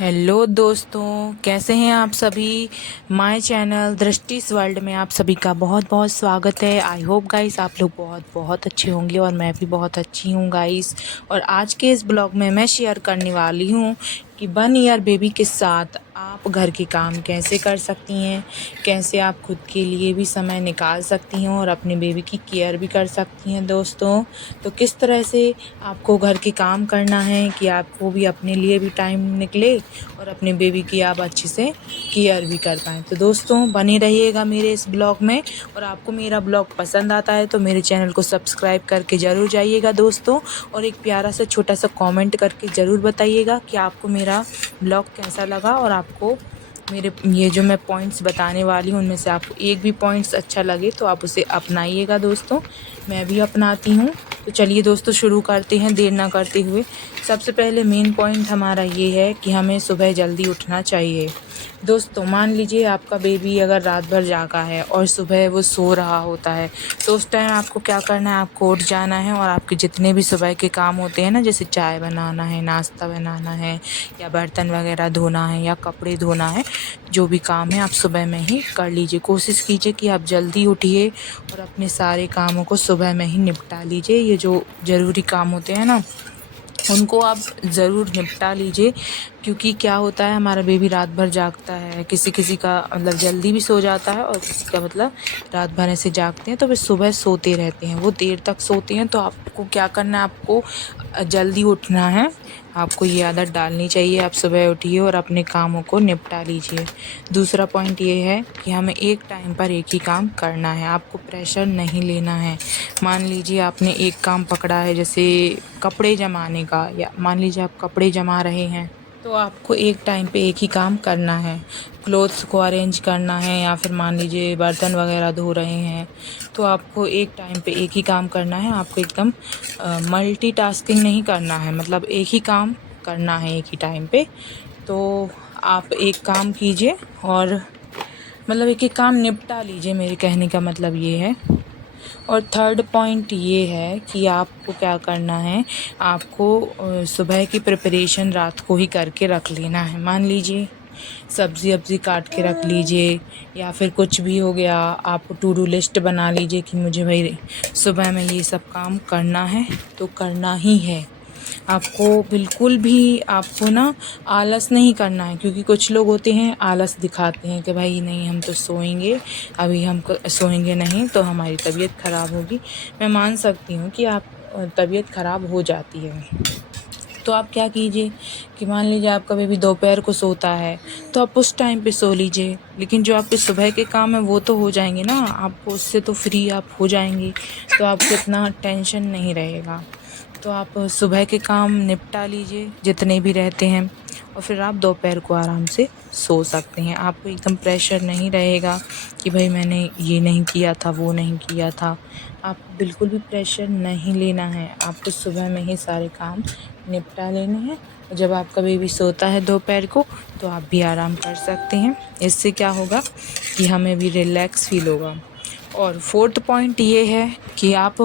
Hello दोस्तों, कैसे हैं आप सभी। माय चैनल दृष्टिस वर्ल्ड में आप सभी का बहुत बहुत स्वागत है। आई होप गाइस आप लोग बहुत बहुत अच्छे होंगे और मैं भी बहुत अच्छी हूँ गाइस। और आज के इस ब्लॉग में मैं शेयर करने वाली हूँ कि 1 ईयर बेबी के साथ आप घर के काम कैसे कर सकती हैं, कैसे आप खुद के लिए भी समय निकाल सकती हैं और अपने बेबी की केयर भी कर सकती हैं दोस्तों। तो किस तरह से आपको घर के काम करना है कि आपको भी अपने लिए भी टाइम निकले और अपने बेबी की आप अच्छे से केयर भी कर पाएँ। तो दोस्तों बने रहिएगा मेरे इस ब्लॉग में। और आपको मेरा ब्लॉग पसंद आता है तो मेरे चैनल को सब्सक्राइब करके ज़रूर जाइएगा दोस्तों। और एक प्यारा सा छोटा सा कमेंट करके ज़रूर बताइएगा कि आपको मेरा ब्लॉग कैसा लगा और आपको मेरे ये जो मैं पॉइंट्स बताने वाली हूँ उनमें से आपको एक भी पॉइंट्स अच्छा लगे तो आप उसे अपनाइएगा दोस्तों। मैं भी अपनाती हूँ। तो चलिए दोस्तों शुरू करते हैं देर ना करते हुए। सबसे पहले मेन पॉइंट हमारा ये है कि हमें सुबह जल्दी उठना चाहिए। दोस्तों मान लीजिए आपका बेबी अगर रात भर जागा है और सुबह वो सो रहा होता है, तो उस टाइम आपको क्या करना है, आपको उठ जाना है और आपके जितने भी सुबह के काम होते हैं ना, जैसे चाय बनाना है, नाश्ता बनाना है या बर्तन वगैरह धोना है या कपड़े धोना है, जो भी काम है आप सुबह में ही कर लीजिए। कोशिश कीजिए कि आप जल्दी उठिए और अपने सारे कामों को सुबह में ही निपटा लीजिए। ये जो ज़रूरी काम होते हैं ना, उनको आप ज़रूर निपटा लीजिए। क्योंकि क्या होता है, हमारा बेबी रात भर जागता है, किसी किसी का मतलब जल्दी भी सो जाता है और किसी का मतलब रात भर ऐसे जागते हैं तो वे सुबह सोते रहते हैं, वो देर तक सोते हैं। तो आपको क्या करना है, आपको जल्दी उठना है, आपको ये आदत डालनी चाहिए। आप सुबह उठिए और अपने कामों को निपटा लीजिए। दूसरा पॉइंट ये है कि हमें एक टाइम पर एक ही काम करना है, आपको प्रेशर नहीं लेना है। मान लीजिए आपने एक काम पकड़ा है, जैसे कपड़े जमाने का, या मान लीजिए आप कपड़े जमा रहे हैं, तो आपको एक टाइम पे एक ही काम करना है। क्लोथ्स को अरेंज करना है या फिर मान लीजिए बर्तन वगैरह धो रहे हैं, तो आपको एक टाइम पे एक ही काम करना है। आपको एकदम मल्टीटास्किंग नहीं करना है, मतलब एक ही काम करना है एक ही टाइम पे। तो आप एक काम कीजिए और मतलब एक एक काम निपटा लीजिए, मेरे कहने का मतलब ये है। और थर्ड पॉइंट ये है कि आपको क्या करना है, आपको सुबह की प्रिपरेशन रात को ही करके रख लेना है। मान लीजिए सब्ज़ी वब्ज़ी काट के रख लीजिए या फिर कुछ भी हो गया, आप टू डू लिस्ट बना लीजिए कि मुझे भाई सुबह में ये सब काम करना है तो करना ही है। आपको बिल्कुल भी आपको ना आलस नहीं करना है, क्योंकि कुछ लोग होते हैं आलस दिखाते हैं कि भाई नहीं हम तो सोएंगे, अभी हम सोएंगे नहीं तो हमारी तबीयत ख़राब होगी। मैं मान सकती हूँ कि आप तबीयत ख़राब हो जाती है। तो आप क्या कीजिए कि मान लीजिए आपका बेबी दोपहर को सोता है तो आप उस टाइम पे सो लीजिए, लेकिन जो आपके सुबह के काम है वो तो हो जाएंगे ना, आपको उससे तो फ्री आप हो जाएंगी, तो आपको इतना टेंशन नहीं रहेगा। तो आप सुबह के काम निपटा लीजिए जितने भी रहते हैं और फिर आप दोपहर को आराम से सो सकते हैं। आपको एकदम प्रेशर नहीं रहेगा कि भाई मैंने ये नहीं किया था, वो नहीं किया था। आपको बिल्कुल भी प्रेशर नहीं लेना है, आपको सुबह में ही सारे काम निपटा लेने हैं। और जब आपका बेबी सोता है दोपहर को तो आप भी आराम कर सकते हैं। इससे क्या होगा कि हमें भी रिलैक्स फील होगा। और फोर्थ पॉइंट ये है कि आप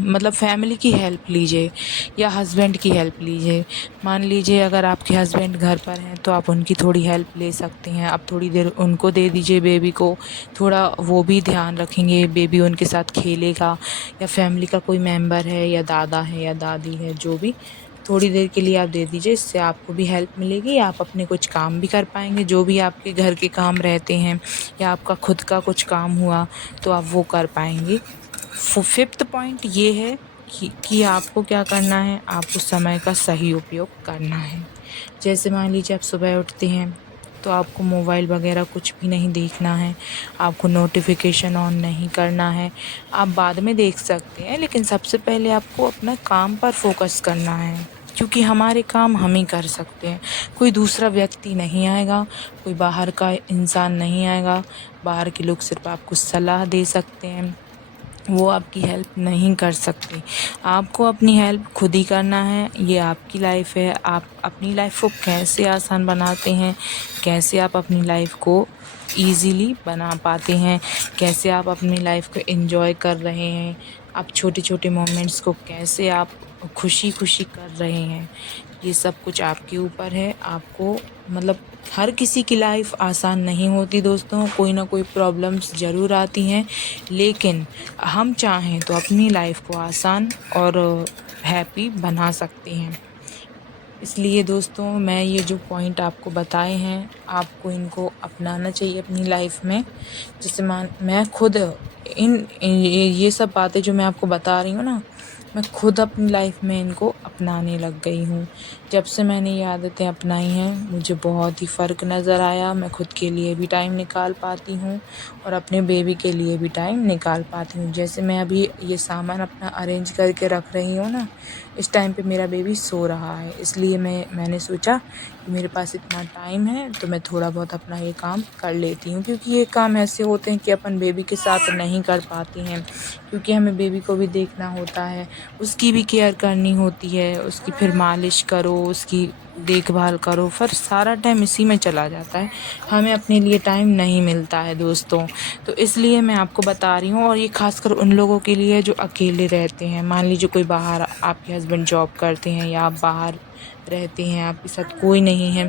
मतलब फैमिली की हेल्प लीजिए या हस्बैंड की हेल्प लीजिए। मान लीजिए अगर आपके हस्बैंड घर पर हैं तो आप उनकी थोड़ी हेल्प ले सकते हैं। आप थोड़ी देर उनको दे दीजिए बेबी को, थोड़ा वो भी ध्यान रखेंगे, बेबी उनके साथ खेलेगा। या फैमिली का कोई मेंबर है या दादा है या दादी है, जो भी, थोड़ी देर के लिए आप दे दीजिए। इससे आपको भी हेल्प मिलेगी, आप अपने कुछ काम भी कर पाएंगे, जो भी आपके घर के काम रहते हैं या आपका खुद का कुछ काम हुआ तो आप वो कर पाएंगे। फिफ्थ पॉइंट ये है कि आपको क्या करना है, आपको समय का सही उपयोग करना है। जैसे मान लीजिए आप सुबह उठते हैं तो आपको मोबाइल वगैरह कुछ भी नहीं देखना है, आपको नोटिफिकेशन ऑन नहीं करना है। आप बाद में देख सकते हैं, लेकिन सबसे पहले आपको अपना काम पर फोकस करना है, क्योंकि हमारे काम हम ही कर सकते हैं। कोई दूसरा व्यक्ति नहीं आएगा, कोई बाहर का इंसान नहीं आएगा। बाहर के लोग सिर्फ आपको सलाह दे सकते हैं, वो आपकी हेल्प नहीं कर सकते। आपको अपनी हेल्प खुद ही करना है। ये आपकी लाइफ है, आप अपनी लाइफ को कैसे आसान बनाते हैं, कैसे आप अपनी लाइफ को ईज़िली बना पाते हैं, कैसे आप अपनी लाइफ को एंजॉय कर रहे हैं, आप छोटे छोटे मोमेंट्स को कैसे आप खुशी खुशी कर रहे हैं, ये सब कुछ आपके ऊपर है। आपको मतलब हर किसी की लाइफ आसान नहीं होती दोस्तों, कोई ना कोई प्रॉब्लम्स ज़रूर आती हैं, लेकिन हम चाहें तो अपनी लाइफ को आसान और हैप्पी बना सकते हैं। इसलिए दोस्तों मैं ये जो पॉइंट आपको बताए हैं, आपको इनको अपनाना चाहिए अपनी लाइफ में। जैसे मैं खुद ये सब बातें जो मैं आपको बता रही हूँ ना, मैं खुद अपनी लाइफ में इनको अपनाने लग गई हूँ। जब से मैंने ये आदतें अपनाई हैं, मुझे बहुत ही फ़र्क नज़र आया। मैं खुद के लिए भी टाइम निकाल पाती हूँ और अपने बेबी के लिए भी टाइम निकाल पाती हूँ। जैसे मैं अभी ये सामान अपना अरेंज करके रख रही हूँ ना, इस टाइम पे मेरा बेबी सो रहा है, इसलिए मैंने सोचा कि मेरे पास इतना टाइम है तो मैं थोड़ा बहुत अपना ये काम कर लेती हूँ, क्योंकि ये काम ऐसे होते हैं कि अपन बेबी के साथ नहीं कर पाती हैं, क्योंकि हमें बेबी को भी देखना होता है, उसकी भी केयर करनी होती है, उसकी फिर मालिश करो, उसकी देखभाल करो, फिर सारा टाइम इसी में चला जाता है, हमें अपने लिए टाइम नहीं मिलता है दोस्तों। तो इसलिए मैं आपको बता रही हूँ, और ये खासकर उन लोगों के लिए जो अकेले रहते हैं। मान लीजिए कोई बाहर, आपके हस्बैंड जॉब करते हैं या आप बाहर रहते हैं, आपके साथ कोई नहीं है,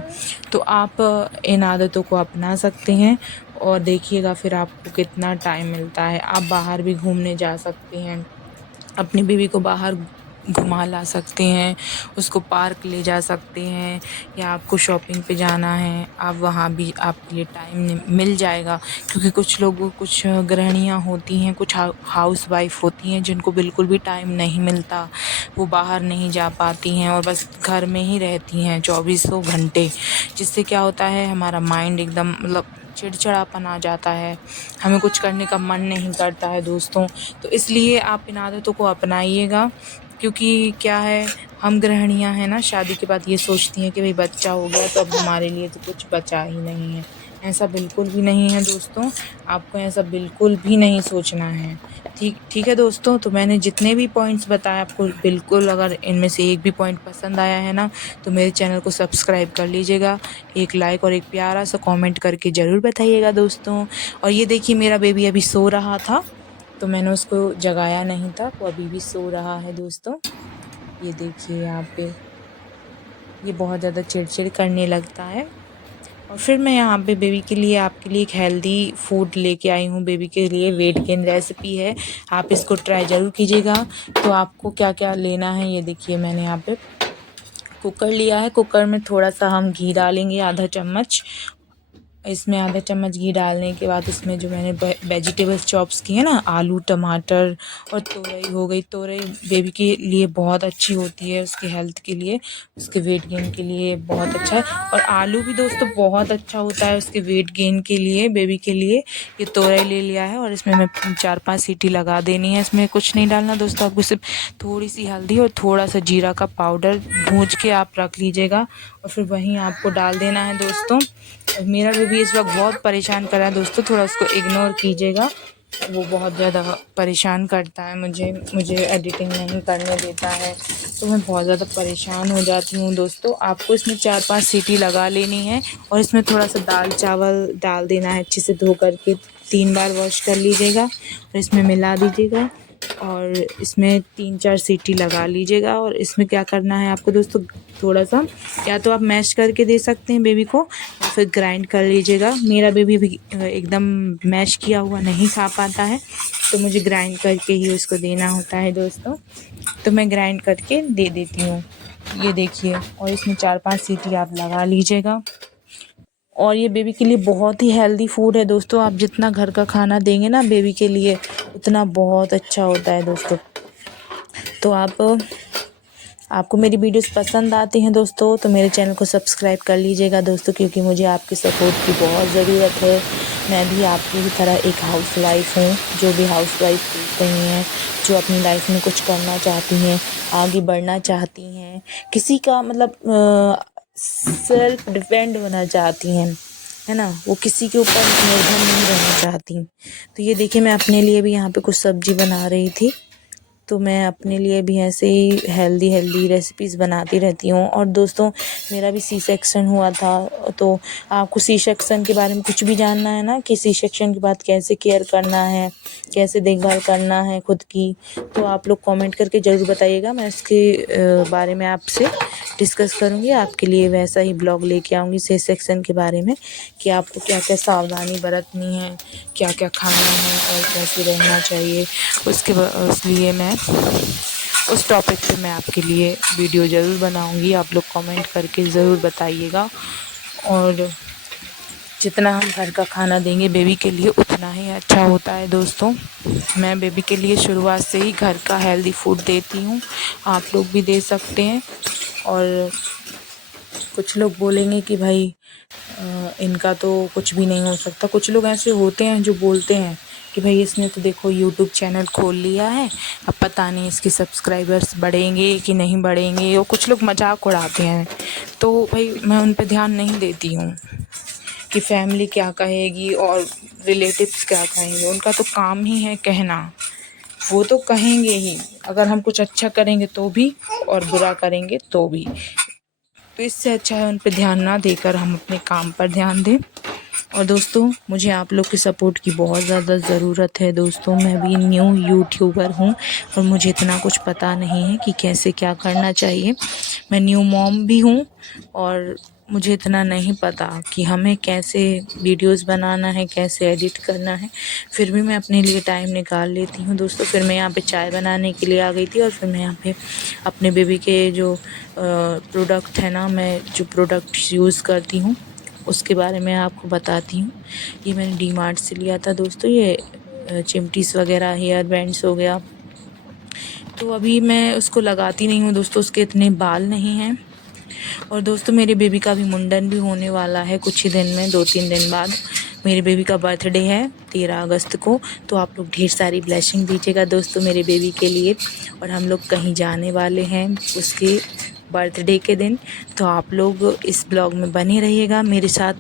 तो आप इन आदतों को अपना सकते हैं और देखिएगा फिर आपको कितना टाइम मिलता है। आप बाहर भी घूमने जा सकते हैं, अपनी बीवी को बाहर घुमा ला सकते हैं, उसको पार्क ले जा सकते हैं, या आपको शॉपिंग पे जाना है, आप वहाँ भी आपके लिए टाइम मिल जाएगा। क्योंकि कुछ गृहिणियाँ होती हैं, कुछ हाउसवाइफ होती हैं जिनको बिल्कुल भी टाइम नहीं मिलता, वो बाहर नहीं जा पाती हैं और बस घर में ही रहती हैं चौबीसों घंटे, जिससे क्या होता है हमारा माइंड एकदम मतलब चिड़चिड़ापन आ जाता है, हमें कुछ करने का मन नहीं करता है दोस्तों। तो इसलिए आप इन आदतों को अपनाइएगा, क्योंकि क्या है, हम गृहिणियाँ हैं ना, शादी के बाद ये सोचती हैं कि भाई बच्चा हो गया तो अब हमारे लिए तो कुछ बचा ही नहीं है। ऐसा बिल्कुल भी नहीं है दोस्तों, आपको ऐसा बिल्कुल भी नहीं सोचना है। ठीक ठीक है दोस्तों, तो मैंने जितने भी पॉइंट्स बताए आपको, बिल्कुल अगर इनमें से एक भी पॉइंट पसंद आया है ना, तो मेरे चैनल को सब्सक्राइब कर लीजिएगा, एक लाइक और एक प्यारा सा कमेंट करके ज़रूर बताइएगा दोस्तों। और ये देखिए मेरा बेबी अभी सो रहा था, तो मैंने उसको जगाया नहीं था, वो अभी भी सो रहा है दोस्तों। ये देखिए यहाँ पे ये बहुत ज़्यादा चिड़चिड़ करने लगता है। और फिर मैं यहाँ पे बेबी के लिए, आपके लिए एक हेल्दी फूड लेके आई हूँ। बेबी के लिए वेट गेन रेसिपी है, आप इसको ट्राई ज़रूर कीजिएगा। तो आपको क्या क्या लेना है, ये देखिए मैंने यहाँ पे कुकर लिया है। कुकर में थोड़ा सा हम घी डालेंगे, आधा चम्मच। इसमें आधा चम्मच घी डालने के बाद इसमें जो मैंने वेजिटेबल्स चॉप्स की है ना, आलू, टमाटर और तोरई हो गई। तोरई बेबी के लिए बहुत अच्छी होती है, उसके हेल्थ के लिए, उसके वेट गेन के लिए बहुत अच्छा है। और आलू भी दोस्तों बहुत अच्छा होता है उसके वेट गेन के लिए, बेबी के लिए। ये तोरई ले लिया है और इसमें मैं 4-5 सीटी लगा देनी है। इसमें कुछ नहीं डालना दोस्तों, आपको सिर्फ थोड़ी सी हल्दी और थोड़ा सा जीरा का पाउडर भूंज के आप रख लीजिएगा और फिर वहीं आपको डाल देना है दोस्तों। मेरा बेबी इस वक्त बहुत परेशान कर रहा है दोस्तों, थोड़ा उसको इग्नोर कीजिएगा, वो बहुत ज़्यादा परेशान करता है, मुझे एडिटिंग नहीं करने देता है, तो मैं बहुत ज़्यादा परेशान हो जाती हूँ दोस्तों। आपको इसमें 4-5 सीटी लगा लेनी है और इसमें थोड़ा सा दाल चावल डाल देना है, अच्छे से धो करके 3 बार वॉश कर लीजिएगा और इसमें मिला दीजिएगा और इसमें 3-4 सीटी लगा लीजिएगा। और इसमें क्या करना है आपको दोस्तों, थोड़ा सा या तो आप मैश करके दे सकते हैं बेबी को, या फिर ग्राइंड कर लीजिएगा। मेरा बेबी भी एकदम मैश किया हुआ नहीं खा पाता है, तो मुझे ग्राइंड करके ही उसको देना होता है दोस्तों, तो मैं ग्राइंड करके दे देती हूँ। ये देखिए, और इसमें 4-5 सीटी आप लगा लीजिएगा। और ये बेबी के लिए बहुत ही हेल्दी फूड है दोस्तों, आप जितना घर का खाना देंगे ना बेबी के लिए, उतना बहुत अच्छा होता है दोस्तों। तो आपको मेरी वीडियोस पसंद आती हैं दोस्तों, तो मेरे चैनल को सब्सक्राइब कर लीजिएगा दोस्तों, क्योंकि मुझे आपके सपोर्ट की बहुत ज़रूरत है। मैं भी आपकी ही तरह एक हाउस वाइफ हूँ, जो भी हाउस वाइफ देख रही हैं, जो अपनी लाइफ में कुछ करना चाहती हैं, आगे बढ़ना चाहती हैं, किसी का मतलब सेल्फ डिपेंड होना चाहती हैं, है ना, वो किसी के ऊपर निर्भर नहीं रहना चाहती। तो ये देखिए मैं अपने लिए भी यहाँ पे कुछ सब्जी बना रही थी, तो मैं अपने लिए भी ऐसे ही हेल्दी रेसिपीज़ बनाती रहती हूँ। और दोस्तों मेरा भी सी सेक्शन हुआ था, तो आपको सी सेक्शन के बारे में कुछ भी जानना है ना कि सी सेक्शन के बाद कैसे केयर करना है, कैसे देखभाल करना है खुद की, तो आप लोग कमेंट करके ज़रूर बताइएगा। मैं उसके बारे में आपसे डिस्कस करूँगी, आपके लिए वैसा ही ब्लॉग लेके आऊँगी सी सेक्शन के बारे में कि आपको क्या क्या सावधानी बरतनी है, क्या क्या खाना है और कैसे रहना चाहिए। इसलिए मैं उस टॉपिक पे मैं आपके लिए वीडियो ज़रूर बनाऊंगी। आप लोग कमेंट करके ज़रूर बताइएगा। और जितना हम घर का खाना देंगे बेबी के लिए उतना ही अच्छा होता है दोस्तों। मैं बेबी के लिए शुरुआत से ही घर का हेल्दी फूड देती हूँ, आप लोग भी दे सकते हैं। और कुछ लोग बोलेंगे कि भाई इनका तो कुछ भी नहीं हो सकता। कुछ लोग ऐसे होते हैं जो बोलते हैं कि भाई इसने तो देखो यूट्यूब चैनल खोल लिया है, अब पता नहीं इसके सब्सक्राइबर्स बढ़ेंगे कि नहीं बढ़ेंगे, और कुछ लोग मजाक उड़ाते हैं। तो भाई मैं उन पे ध्यान नहीं देती हूँ कि फैमिली क्या कहेगी और रिलेटिव्स क्या कहेंगे। उनका तो काम ही है कहना, वो तो कहेंगे ही, अगर हम कुछ अच्छा करेंगे तो भी और बुरा करेंगे तो भी। तो इससे अच्छा है उन पे ध्यान ना देकर हम अपने काम पर ध्यान दें। और दोस्तों मुझे आप लोग की सपोर्ट की बहुत ज़्यादा ज़रूरत है दोस्तों। मैं भी न्यू यूट्यूबर हूँ और मुझे इतना कुछ पता नहीं है कि कैसे क्या करना चाहिए। मैं न्यू मॉम भी हूँ और मुझे इतना नहीं पता कि हमें कैसे वीडियोस बनाना है, कैसे एडिट करना है। फिर भी मैं अपने लिए टाइम निकाल लेती हूँ दोस्तों। फिर मैं यहाँ पे चाय बनाने के लिए आ गई थी और फिर मैं यहाँ पे अपने बेबी के जो प्रोडक्ट है ना, मैं जो प्रोडक्ट यूज़ करती हूँ उसके बारे में आपको बताती हूँ। ये मैंने डी मार्ट से लिया था दोस्तों, ये चिमटीस वगैरह, हेयर बैंड्स हो गया। तो अभी मैं उसको लगाती नहीं हूँ दोस्तों, उसके इतने बाल नहीं हैं। और दोस्तों मेरे बेबी का भी मुंडन भी होने वाला है कुछ ही दिन में, 2-3 दिन बाद। मेरे बेबी का बर्थडे है 13 अगस्त को। तो आप लोग ढेर सारी ब्लेसिंग दीजिएगा दोस्तों मेरे बेबी के लिए। और हम लोग कहीं जाने वाले हैं उसके बर्थडे के दिन, तो आप लोग इस ब्लॉग में बने रहिएगा मेरे साथ।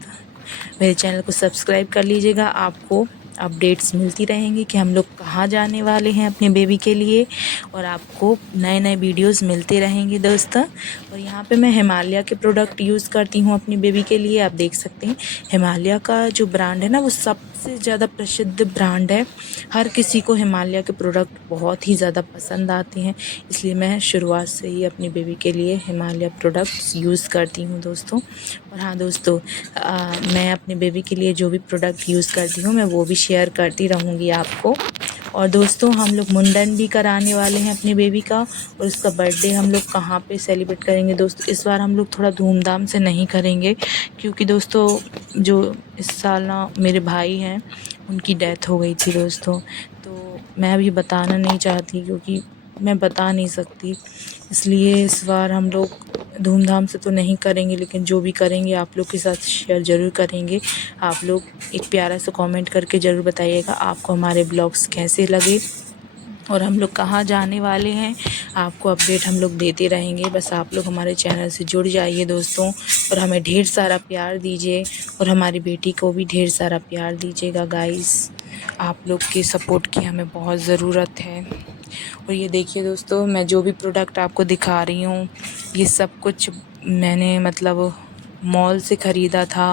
मेरे चैनल को सब्सक्राइब कर लीजिएगा, आपको अपडेट्स मिलती रहेंगी कि हम लोग कहाँ जाने वाले हैं अपने बेबी के लिए। और आपको नए नए वीडियोस मिलते रहेंगे दोस्तों। और यहाँ पे मैं हिमालय के प्रोडक्ट यूज़ करती हूँ अपनी बेबी के लिए। आप देख सकते हैं हिमालय का जो ब्रांड है ना, वो सबसे ज़्यादा प्रसिद्ध ब्रांड है। हर किसी को हिमालय के प्रोडक्ट बहुत ही ज़्यादा पसंद आते हैं, इसलिए मैं शुरुआत से ही अपनी बेबी के लिए हिमालय प्रोडक्ट्स यूज़ करती हूँ दोस्तों। और हाँ दोस्तों, मैं अपने बेबी के लिए जो भी प्रोडक्ट यूज़ करती हूँ मैं वो भी शेयर करती रहूँगी आपको। और दोस्तों हम लोग मुंडन भी कराने वाले हैं अपने बेबी का, और उसका बर्थडे हम लोग कहाँ पे सेलिब्रेट करेंगे दोस्तों, इस बार हम लोग थोड़ा धूमधाम से नहीं करेंगे। क्योंकि दोस्तों जो इस साल ना मेरे भाई हैं उनकी डेथ हो गई थी दोस्तों। तो मैं अभी बताना नहीं चाहती क्योंकि मैं बता नहीं सकती, इसलिए इस बार हम लोग धूमधाम से तो नहीं करेंगे, लेकिन जो भी करेंगे आप लोग के साथ शेयर ज़रूर करेंगे। आप लोग एक प्यारा सा कमेंट करके ज़रूर बताइएगा आपको हमारे ब्लॉग्स कैसे लगे और हम लोग कहाँ जाने वाले हैं। आपको अपडेट हम लोग देते रहेंगे, बस आप लोग हमारे चैनल से जुड़ जाइए दोस्तों। और हमें ढेर सारा प्यार दीजिए और हमारी बेटी को भी ढेर सारा प्यार दीजिएगा गाइस। आप लोग की सपोर्ट की हमें बहुत ज़रूरत है। और ये देखिए दोस्तों, मैं जो भी प्रोडक्ट आपको दिखा रही हूँ ये सब कुछ मैंने मतलब मॉल से ख़रीदा था।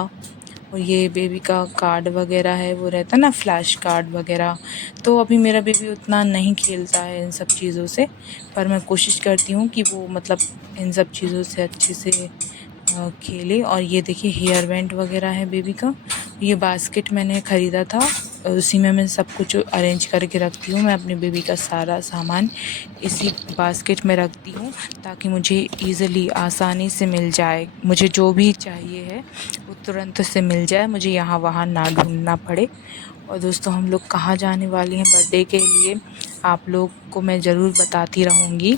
और ये बेबी का कार्ड वगैरह है, वो रहता है ना फ्लैश कार्ड वगैरह। तो अभी मेरा बेबी उतना नहीं खेलता है इन सब चीज़ों से, पर मैं कोशिश करती हूँ कि वो मतलब इन सब चीज़ों से अच्छे से खेले। और ये देखिए हेयर बैंड वगैरह है बेबी का। ये बास्केट मैंने ख़रीदा था, उसी में मैं सब कुछ अरेंज करके रखती हूँ। मैं अपने बेबी का सारा सामान इसी बास्केट में रखती हूँ ताकि मुझे ईज़िली आसानी से मिल जाए। मुझे जो भी चाहिए है वो तुरंत से मिल जाए, मुझे यहाँ वहाँ ना ढूंढना पड़े। और दोस्तों हम लोग कहाँ जाने वाले हैं बर्थडे के लिए आप लोग को मैं ज़रूर बताती रहूँगी।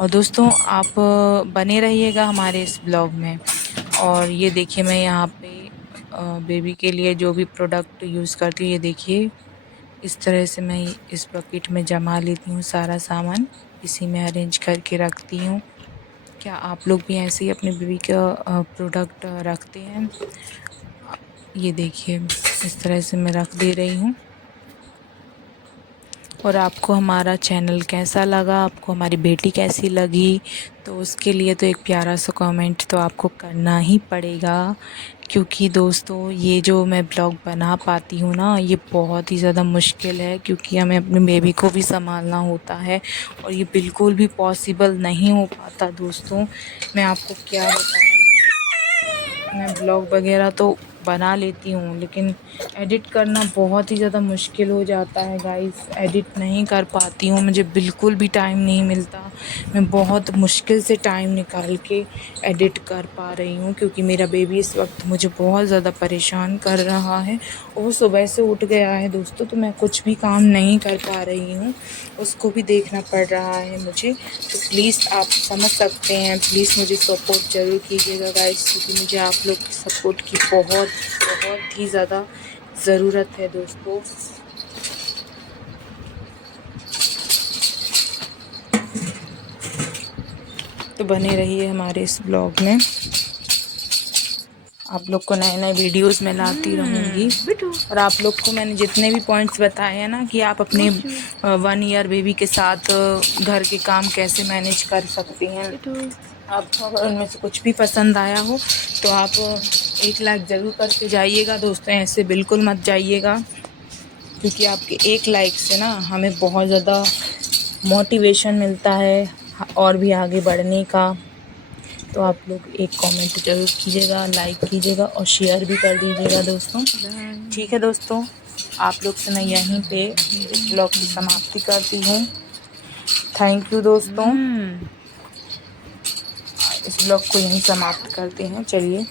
और दोस्तों आप बने रहिएगा हमारे इस ब्लॉग में। और ये देखिए मैं यहाँ पे बेबी के लिए जो भी प्रोडक्ट यूज़ करती हूँ, ये देखिए इस तरह से मैं इस बकेट में जमा लेती हूँ सारा सामान, इसी में अरेंज करके रखती हूँ। क्या आप लोग भी ऐसे ही अपने बेबी का प्रोडक्ट रखते हैं? ये देखिए इस तरह से मैं रख दे रही हूँ। और आपको हमारा चैनल कैसा लगा, आपको हमारी बेटी कैसी लगी, तो उसके लिए तो एक प्यारा सा कमेंट तो आपको करना ही पड़ेगा। क्योंकि दोस्तों ये जो मैं ब्लॉग बना पाती हूँ ना, ये बहुत ही ज़्यादा मुश्किल है, क्योंकि हमें अपने बेबी को भी संभालना होता है और ये बिल्कुल भी पॉसिबल नहीं हो पाता दोस्तों। मैं आपको क्या बताऊँ, मैं ब्लॉग वगैरह तो बना लेती हूँ, लेकिन एडिट करना बहुत ही ज़्यादा मुश्किल हो जाता है गाइस। एडिट नहीं कर पाती हूँ, मुझे बिल्कुल भी टाइम नहीं मिलता। मैं बहुत मुश्किल से टाइम निकाल के एडिट कर पा रही हूँ, क्योंकि मेरा बेबी इस वक्त मुझे बहुत ज़्यादा परेशान कर रहा है और वो सुबह से उठ गया है दोस्तों, तो मैं कुछ भी काम नहीं कर पा रही हूँ, उसको भी देखना पड़ रहा है मुझे। तो प्लीज़ आप समझ सकते हैं, प्लीज़ मुझे सपोर्ट ज़रूर कीजिएगा गाइस, क्योंकि मुझे आप लोग की सपोर्ट की बहुत बहुत ही ज़्यादा ज़रूरत है दोस्तों। तो बने रहिए हमारे इस ब्लॉग में, आप लोग को नए नए वीडियोस में लाती रहूँगी। और आप लोग को मैंने जितने भी पॉइंट्स बताए हैं ना, कि आप अपने 1 ईयर बेबी के साथ घर के काम कैसे मैनेज कर सकती हैं, आपको अगर उनमें से कुछ भी पसंद आया हो तो आप 1 लाइक ज़रूर करके जाइएगा दोस्तों, ऐसे बिल्कुल मत जाइएगा, क्योंकि आपके 1 लाइक से ना हमें बहुत ज़्यादा मोटिवेशन मिलता है और भी आगे बढ़ने का। तो आप लोग एक कमेंट ज़रूर कीजिएगा, लाइक कीजिएगा और शेयर भी कर दीजिएगा दोस्तों। ठीक है दोस्तों, आप लोग से मैं यहीं पे इस ब्लॉग की समाप्ति करती हूँ। थैंक यू दोस्तों, इस ब्लॉग को यहीं समाप्त करते हैं, चलिए।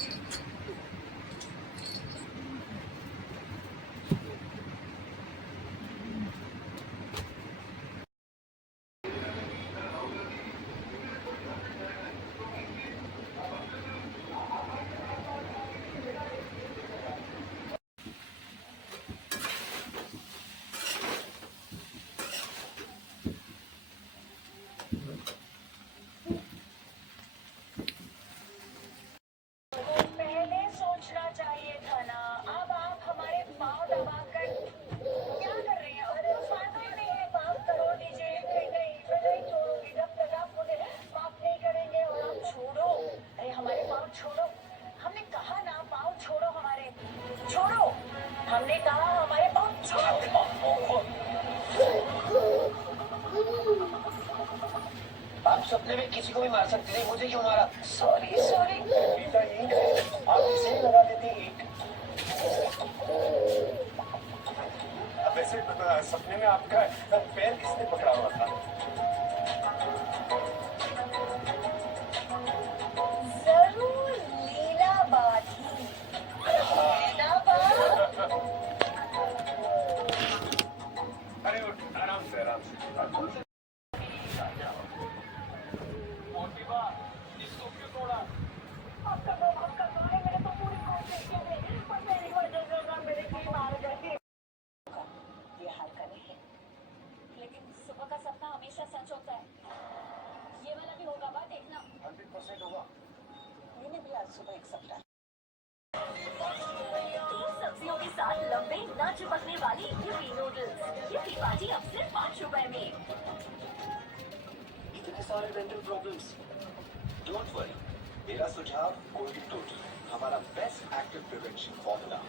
पहले सोचना चाहिए था ना। अब आप हमारे पाँव दबाकर क्या कर रहे हैं? अरे फायदा ही नहीं है, माफ करो दीजिए। मैं नहीं छोड़ूंगी जब तक आप मुझे माफ नहीं करेंगे। और आप छोड़ो, अरे हमारे पाँव छोड़ो। हमने कहा ना पाँव छोड़ो, हमारे छोड़ो। हमने कहा हमारे पाँव छोड़ो। आप सपने में किसी को भी मार सकते थे, मुझे क्यों मारा? Sorry sorry. पीता यही है, आप इसे ही लगा देते एक। अब वैसे सपने में आपका पैर किसने पकड़ा हुआ था? जरूर लीलाबा थी। लीलाबा। अरे उठ, आराम से आराम से। मोटिवा, इसको क्यों तोड़ा? आपका भाई, मैंने तो पूरी कोशिश की थी, पर मेरी वजह से ना मेरे की मार गई। ये हाल का नहीं है, लेकिन सुबह का सपना हमेशा सच होता है। ये वाला भी होगा, बात देखना। 100% होगा। मैंने भी आज सुबह एक सपना। 3 सब्जियों के साथ लंबे ना चिपकने वाली यूपी नूडल्स। यूपी पार्टी अब सिर्फ 5 रुपए में। इतने सारे डेंटल प्रॉब्लम्स, डोंट वरी, मेरा सुझाव कोलगेट टोटल, हमारा बेस्ट एक्टिव प्रिवेंशन फॉर्मूला।